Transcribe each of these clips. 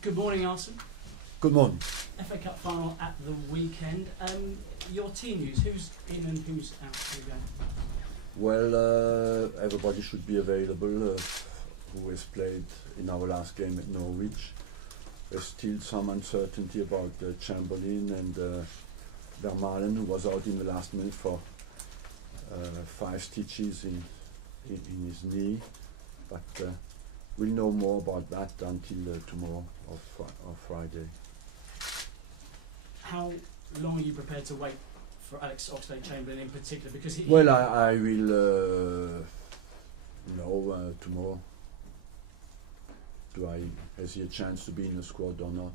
Good morning, Arsene. Good morning. FA Cup final at the weekend. Your team news, who's in and who's out for the game? Well, everybody should be available who has played in our last game at Norwich. There's still some uncertainty about Chamberlain and Vermaelen, who was out in the last minute for 5 stitches in his knee. But we'll know more about that until tomorrow or Friday. How long are you prepared to wait for Alex Oxlade-Chamberlain in particular? Because he Well, I will know tomorrow. Has he a chance to be in the squad or not?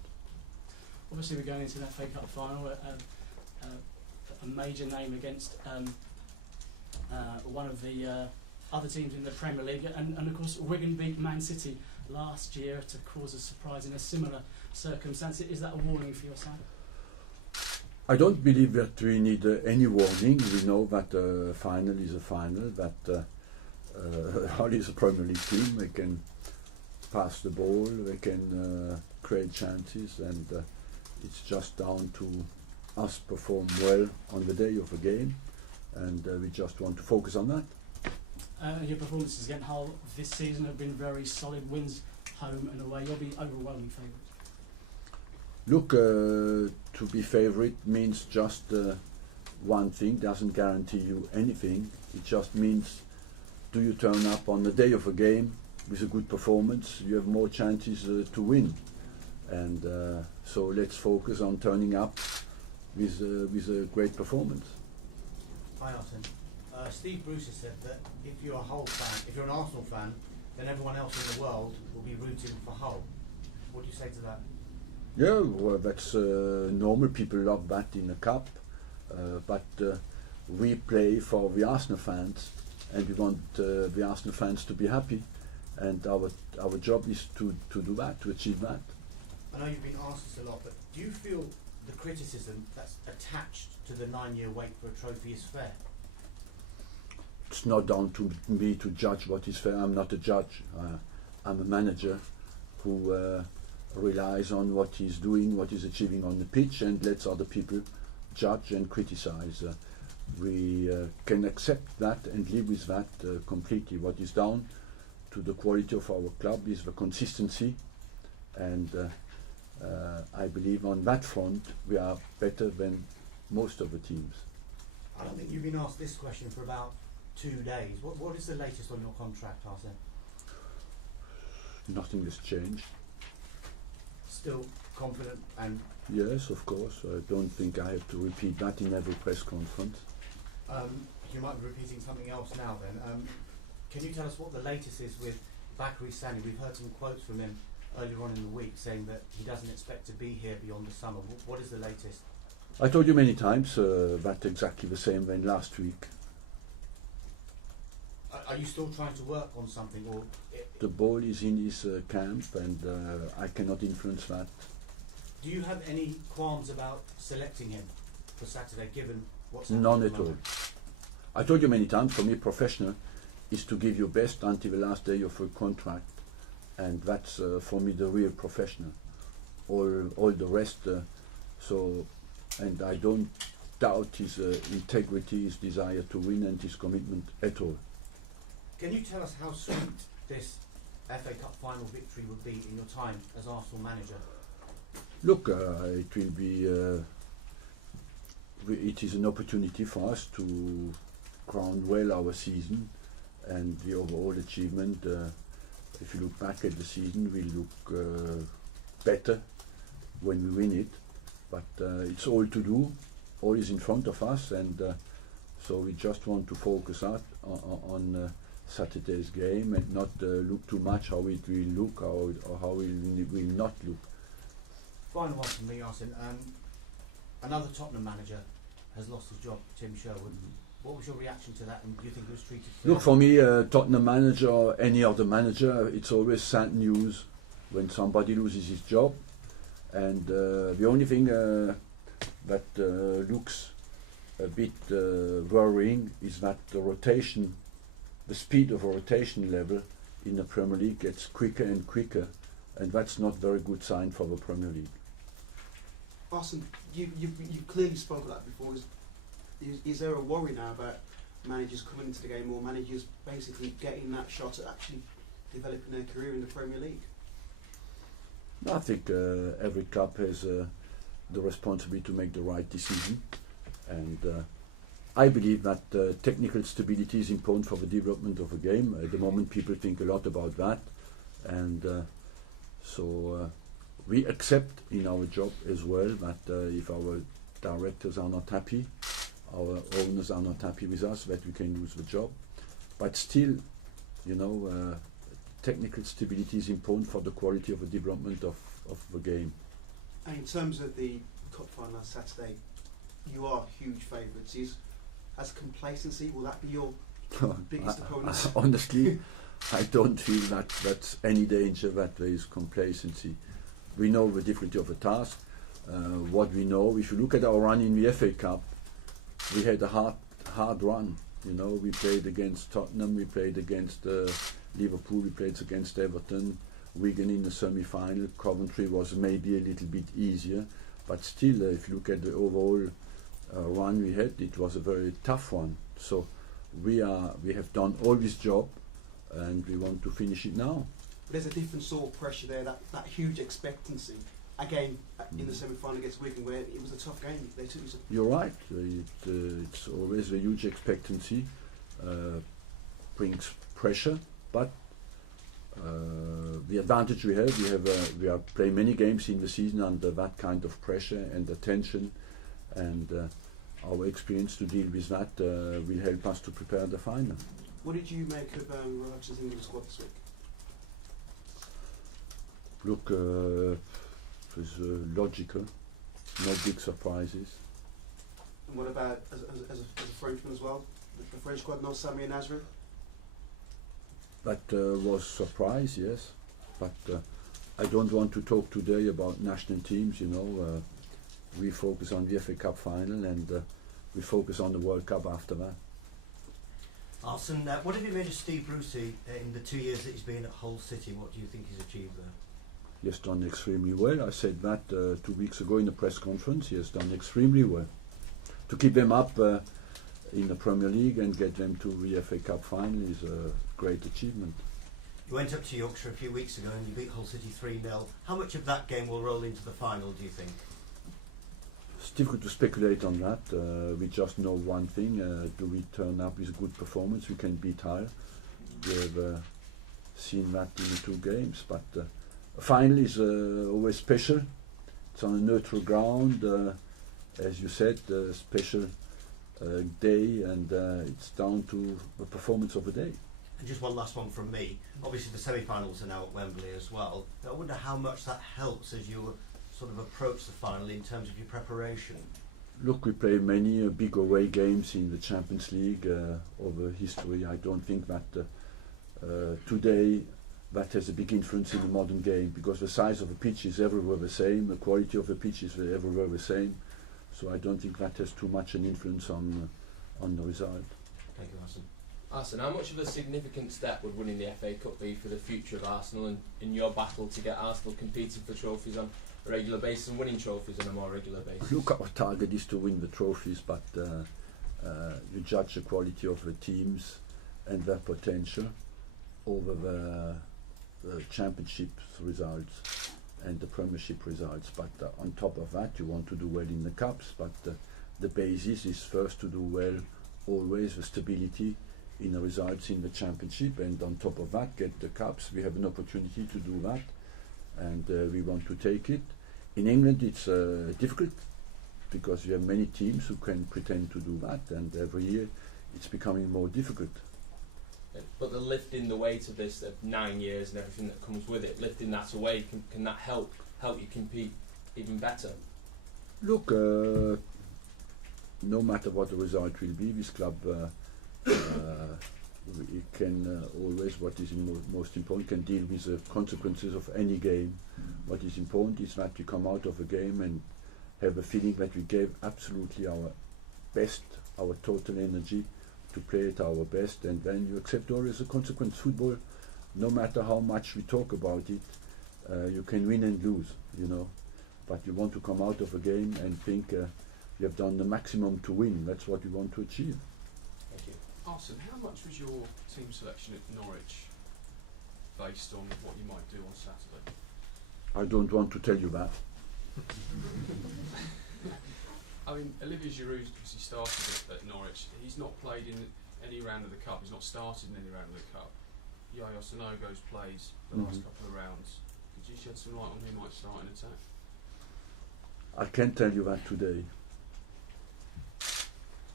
obviously we're going into that FA Cup final, a major name against one of the other teams in the Premier League, and of course Wigan beat Man City last year to cause a surprise in a similar circumstance. Is that a warning for your side? I don't believe that we need any warning. We know that a final is a final, that Hull is a Premier League team. They can pass the ball, they can create chances, and it's just down to us perform well on the day of a game, and we just want to focus on that. Your performances against Hull this season have been very solid, wins home and away. You'll be overwhelming favourites. Look, to be favourite means just one thing, doesn't guarantee you anything. It just means, do you turn up on the day of a game with a good performance, you have more chances to win. And so let's focus on turning up with a great performance. Hi Arsene. Steve Bruce has said that if you're a Hull fan, if you're an Arsenal fan, then everyone else in the world will be rooting for Hull. What do you say to that? Yeah, well, that's normal. People love that in a cup, but we play for the Arsenal fans, and we want the Arsenal fans to be happy, and our job is to do that, to achieve that. I know you've been asked this a lot, but do you feel the criticism that's attached to the 9-year wait for a trophy is fair? It's not down to me to judge what is fair. I'm not a judge. I'm a manager who relies on what he's doing, what he's achieving on the pitch, and lets other people judge and criticize. We can accept that and live with that completely. What is down to the quality of our club is the consistency, and I believe on that front we are better than most of the teams. I don't think you've been asked this question for about 2 days. What is the latest on your contract, Arsene? Nothing has changed. Still confident and... Yes, of course. I don't think I have to repeat that in every press conference. You might be repeating something else now then. Can you tell us what the latest is with Bakary Sani? We've heard some quotes from him earlier on in the week saying that he doesn't expect to be here beyond the summer. What is the latest? I told you many times that exactly the same when last week. Are you still trying to work on something, or The ball is in his camp, and I cannot influence that. do you have any qualms about selecting him for Saturday, given what's happening? None at all. I told you many times, for me, professional is to give your best until the last day of a contract, and that's for me the real professional. All the rest, and I don't doubt his integrity, his desire to win, and his commitment at all. Can you tell us how sweet this FA Cup final victory would be in your time as Arsenal manager? Look, it will be. It is an opportunity for us to crown well our season and the overall achievement. If you look back at the season, we'll look better when we win it. But it's all to do, all is in front of us, and so we just want to focus on Saturday's game and not look too much how it will look or how it will not look. Final one from me, Arsene. Another Tottenham manager has lost his job, Tim Sherwood. What was your reaction to that, and do you think he was treated fairly? Look, for me, Tottenham manager or any other manager, it's always sad news when somebody loses his job. And the only thing that looks a bit worrying is that the speed of a rotation level in the Premier League gets quicker and quicker, and that's not very good sign for the Premier League. Arsene, you clearly spoke about that before. Is there a worry now about managers coming into the game, or managers basically getting that shot at actually developing their career in the Premier League? I think every club has the responsibility to make the right decision, and I believe that technical stability is important for the development of a game. At the moment, people think a lot about that, and so we accept in our job as well that if our directors are not happy, our owners are not happy with us, that we can lose the job. But still, technical stability is important for the quality of the development of the game. And in terms of the cup final last Saturday, you are huge favourites. As complacency, will that be your biggest opponent? Honestly, I don't feel that that's any danger that there is complacency. We know the difficulty of the task. What we know, if you look at our run in the FA Cup, we had a hard run. We played against Tottenham, we played against Liverpool, we played against Everton, Wigan in the semi-final. Coventry was maybe a little bit easier, but still, if you look at the overall run we had, it was a very tough one. So we have done all this job, and we want to finish it now. There's a different sort of pressure there, that huge expectancy. Again, in the semi-final against Wigan, where it was a tough game. They took you. You're right. It's always a huge expectancy, brings pressure, but the advantage we have, we are playing many games in the season under that kind of pressure and attention, and our experience to deal with that will help us to prepare the final. What did you make of Roach's England squad this week? Look, it was logical, no big surprises. And what about as a Frenchman as well? The French squad, no Sami and Nasri? That was surprise, yes, but I don't want to talk today about national teams. We focus on the FA Cup final, and we focus on the World Cup after that. Arsene, what have you made of Steve Brucey in the 2 years that he's been at Hull City? What do you think he's achieved there? He has done extremely well. I said that 2 weeks ago in the press conference. He has done extremely well. To keep them up in the Premier League and get them to the FA Cup final is a great achievement. You went up to Yorkshire a few weeks ago and you beat Hull City 3-0. How much of that game will roll into the final, do you think? It's difficult to speculate on that. We just know one thing. Do we turn up with a good performance? We can beat Hull. We have seen that in the 2 games. But final is always special. It's on a neutral ground. As you said, a special day, and it's down to the performance of the day. And just one last one from me. Obviously the semi-finals are now at Wembley as well. I wonder how much that helps as you sort of approach the final in terms of your preparation. Look, we play many big away games in the Champions League over history. I don't think that today that has a big influence in the modern game, because the size of the pitch is everywhere the same, the quality of the pitch is everywhere the same. So I don't think that has too much an influence on the result. Thank you, Arsene. Arsene, how much of a significant step would winning the FA Cup be for the future of Arsenal and in your battle to get Arsenal competing for trophies on a regular basis and winning trophies on a more regular basis? Look, our target is to win the trophies, but you judge the quality of the teams and their potential over the championship results and the Premiership results. But on top of that, you want to do well in the Cups, but the basis is first to do well, always the stability in the results in the Championship, and on top of that get the Cups. We have an opportunity to do that, and we want to take it. In England it's difficult, because you have many teams who can pretend to do that, and every year it's becoming more difficult. But the lifting the weight of this, of 9 years and everything that comes with it, lifting that away, can that help you compete even better? Look, no matter what the result will be, this club it can always, what is most important, can deal with the consequences of any game. What is important is that we come out of a game and have a feeling that we gave absolutely our best, our total energy to play at our best, and then you accept always the consequence. Football, no matter how much we talk about it, You can win and lose, you know, but you want to come out of a game and think you have done the maximum to win. That's what you want to achieve. Thank you. Arsene, how much was your team selection at Norwich based on what you might do on Saturday? I don't want to tell you that. I mean, Olivier Giroud, because he started at Norwich, he's not played in any round of the cup. He's not started in any round of the cup. Yaya Sanogo's plays the last couple of rounds. Could you shed some light on who might start in attack? I can't tell you that today.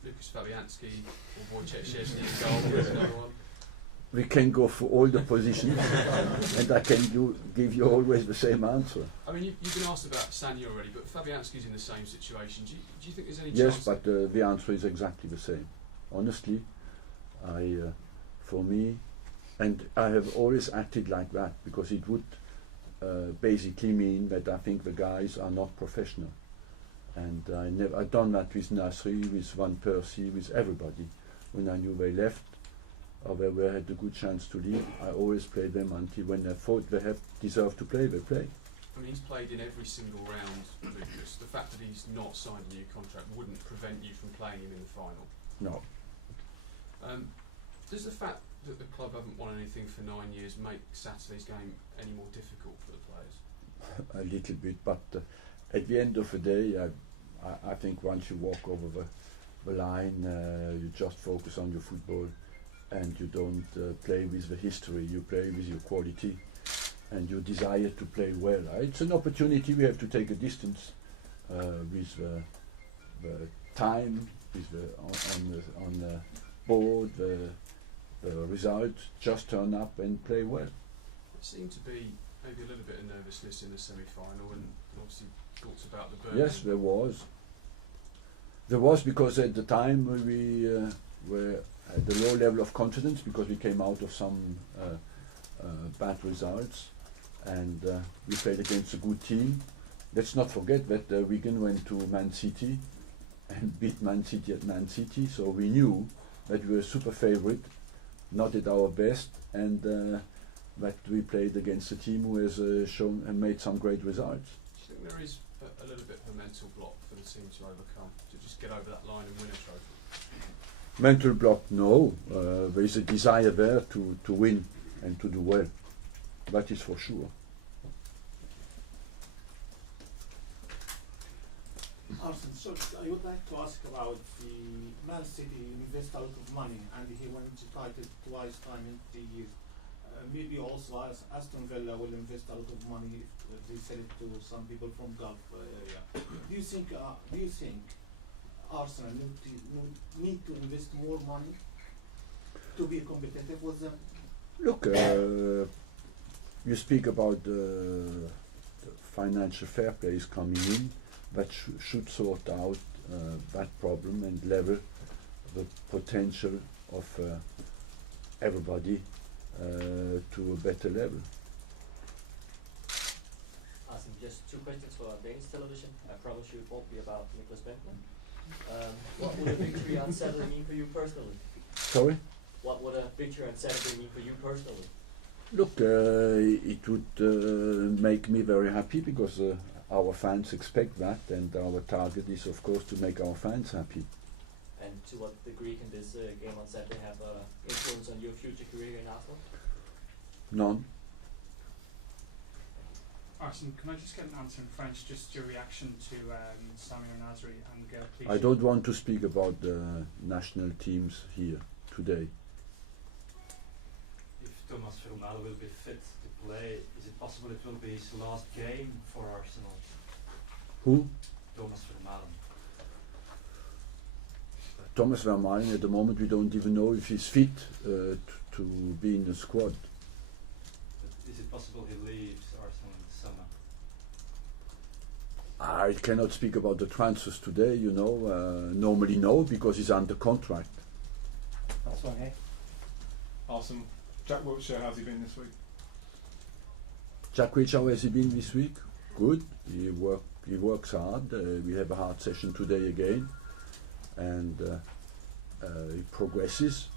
Lucas Fabianski or Wojciech Szczesny in goal is another one. We can go for all the positions, and I can give you always the same answer. I mean, you've been asked about Sanya already, but Fabianski's in the same situation. Do you think there's any Yes, chance? but the answer is exactly the same. Honestly, for me, and I have always acted like that because it would basically mean that I think the guys are not professional. And I've done that with Nasri, with Van Persie, with everybody. When I knew they left, or they had a good chance to leave, I always played them until when I thought they have deserved to play, they play. I mean, he's played in every single round, Lucas. The fact that he's not signed a new contract wouldn't prevent you from playing him in the final. No. Does the fact that the club haven't won anything for 9 years make Saturday's game any more difficult for the players? A little bit, but at the end of the day, I think once you walk over the line, you just focus on your football, and you don't play with the history. You play with your quality and your desire to play well. It's an opportunity. We have to take a distance with the time, with on the board, the result. Just turn up and play well. It seemed to be maybe a little bit of nervousness in the semi-final, and obviously thoughts about the burn. Yes, there was. There was, because at the time we were at a low level of confidence because we came out of some bad results, and we played against a good team. Let's not forget that Wigan went to Man City and beat Man City at Man City, so we knew that we were super favourite, not at our best, and that we played against a team who has shown and made some great results. Do you think there is a little bit of a mental block for the team to overcome, to just get over that line and win a trophy? Mental block, no. There is a desire there to win and to do well. That is for sure. Arsene, so I would like to ask about the Man City invest a lot of money, and he won the title twice time in 3 years. Maybe also Aston Villa will invest a lot of money if they sell it to some people from Gulf area. Do you think Arsenal need to invest more money to be competitive with them? Look, you speak about the financial fair play is coming in, that should sort out that problem and level the potential of everybody to a better level. Awesome. Just two questions for Danish television. I promise you it won't be about Nicholas Bentner. What would a victory on Saturday mean for you personally? Sorry? What would a victory on Saturday mean for you personally? Look, it would make me very happy because our fans expect that, and our target is of course to make our fans happy. And to what degree can this game on Saturday have influence on your future career in Arsenal? None. Arsene, can I just get an answer in French, just your reaction to Samir Nasri and please? I don't want to speak about the national teams here today. If Thomas Vermaelen will be fit to play, is it possible it will be his last game for Arsenal? Who? Thomas Vermaelen. Thomas Vermaelen, at the moment we don't even know if he's fit to be in the squad. But is it possible he leaves Arsenal in the summer? I cannot speak about the transfers today, you know. Normally no, because he's under contract. That's fine, hey? Awesome. Jack Wilshere, how's he been this week? Jack Wilshere, how has he been this week? Good. He works hard. We have a hard session today again, and he progresses.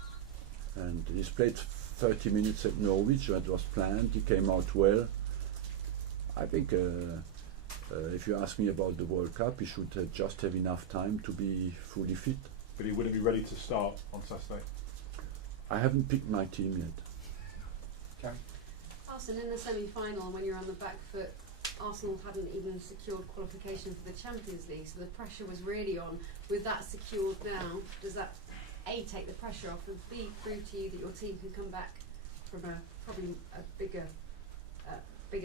And he's played 30 minutes at Norwich. That was planned. He came out well. I think if you ask me about the World Cup, he should just have enough time to be fully fit. But he wouldn't be ready to start on Saturday. I haven't picked my team yet. Cam? Arsene, in the semi-final, when you're on the back foot, Arsenal hadn't even secured qualification for the Champions League, so the pressure was really on. With that secured now, does that A, take the pressure off, and B, prove to you that your team can come back from probably a bigger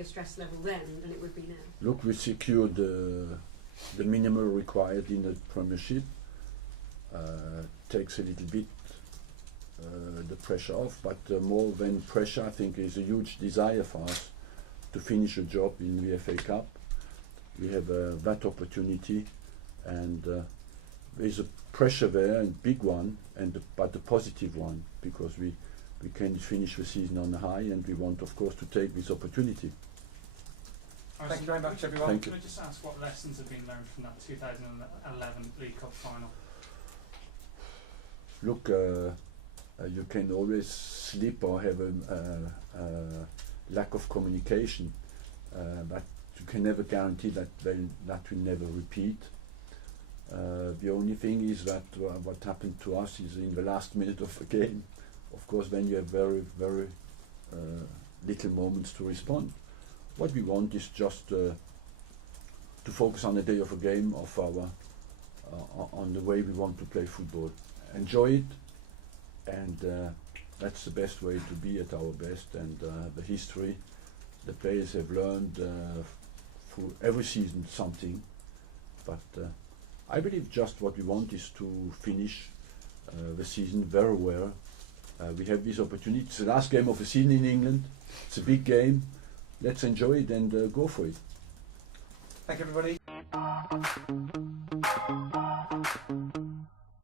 stress level then than it would be now? Look, we secured the minimum required in the Premiership. Takes a little bit the pressure off, but more than pressure, I think, is a huge desire for us to finish a job in the FA Cup. We have that opportunity, and there's a pressure there, and big one, but a positive one, because we can finish the season on a high, and we want, of course, to take this opportunity. Thank you very much, everyone. Thank you. Can I just ask what lessons have been learned from that 2011 League Cup final? Look, you can always slip or have a lack of communication, but you can never guarantee that that will never repeat. The only thing is that what happened to us is in the last minute of a game, of course, when you have very, very little moments to respond. What we want is just to focus on the day of a game, of our on the way we want to play football. Enjoy it, and that's the best way to be at our best. And the history, the players have learned through every season something, but I believe just what we want is to finish the season very well. We have this opportunity. It's the last game of the season in England. It's a big game. Let's enjoy it and go for it. Thank you, everybody.